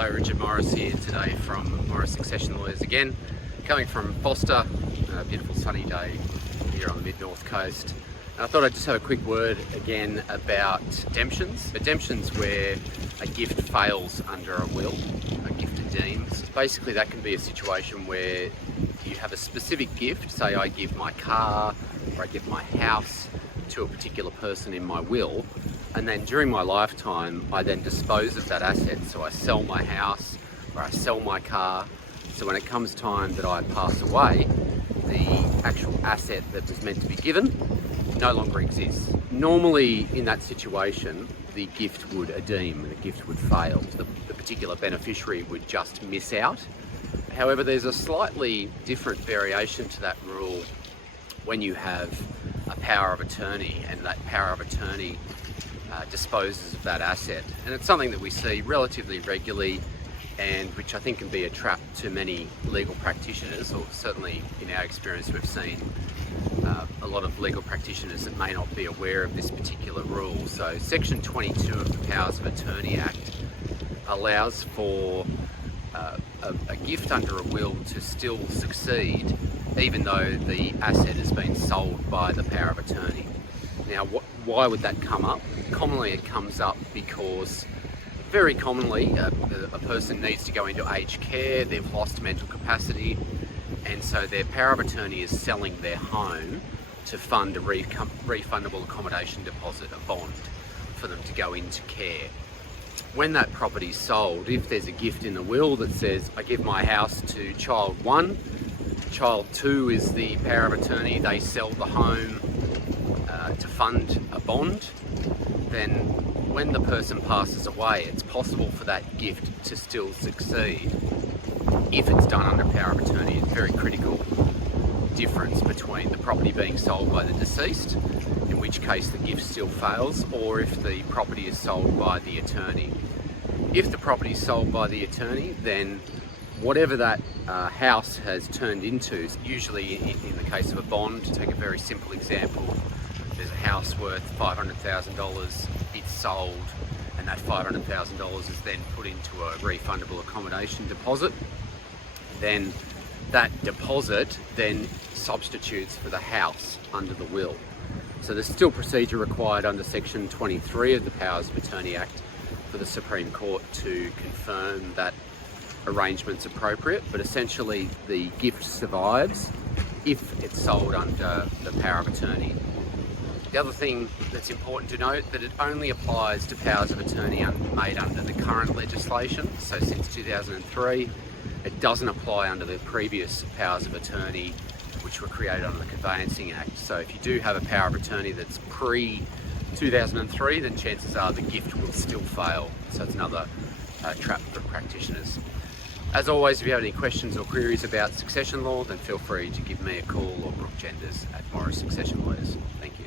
Hello, Richard Morris here today from Morris Succession Lawyers again, coming from Foster, a beautiful sunny day here on the mid-north coast. And I thought I'd just have a quick word again about ademptions. Ademptions where a gift fails under a will, a gift deems. Basically that can be a situation where you have a specific gift, say I give my car or I give my house to a particular person in my will, and then during my lifetime I then dispose of that asset. So I sell my house or I sell my car, so when it comes time that I pass away, the actual asset that was meant to be given no longer exists. Normally in that situation the gift would adem, the gift would fail. The particular beneficiary would just miss out. However, there's a slightly different variation to that rule when you have a power of attorney and that power of attorney disposes of that asset. And it's something that we see relatively regularly and which I think can be a trap to many legal practitioners, or certainly in our experience we've seen a lot of legal practitioners that may not be aware of this particular rule. So Section 22 of the Powers of Attorney Act allows for a gift under a will to still succeed even though the asset has been sold by the power of attorney. Now, why would that come up? Commonly it comes up because very commonly a person needs to go into aged care, they've lost mental capacity, and so their power of attorney is selling their home to fund a refundable accommodation deposit, a bond, for them to go into care. When that property is sold, if there's a gift in the will that says I give my house to child 1, child 2 is the power of attorney, they sell the home to fund a bond, then when the person passes away it's possible for that gift to still succeed if it's done under power of attorney. It's a very critical difference between the property being sold by the deceased, in which case the gift still fails, or if the property is sold by the attorney. If the property is sold by the attorney, then whatever that house has turned into, usually in the case of a bond, to take a very simple example, there's a house worth $500,000, it's sold, and that $500,000 is then put into a refundable accommodation deposit. Then that deposit then substitutes for the house under the will. So there's still procedure required under Section 23 of the Powers of Attorney Act for the Supreme Court to confirm that arrangement's appropriate, but essentially the gift survives if it's sold under the power of attorney. The other thing that's important to note, that it only applies to powers of attorney made under the current legislation, so since 2003. It doesn't apply under the previous powers of attorney which were created under the Conveyancing Act. So if you do have a power of attorney that's pre-2003, then chances are the gift will still fail. So it's another trap for practitioners. As always, if you have any questions or queries about succession law, then feel free to give me a call or Brooke Genders at Morris Succession Lawyers. Thank you.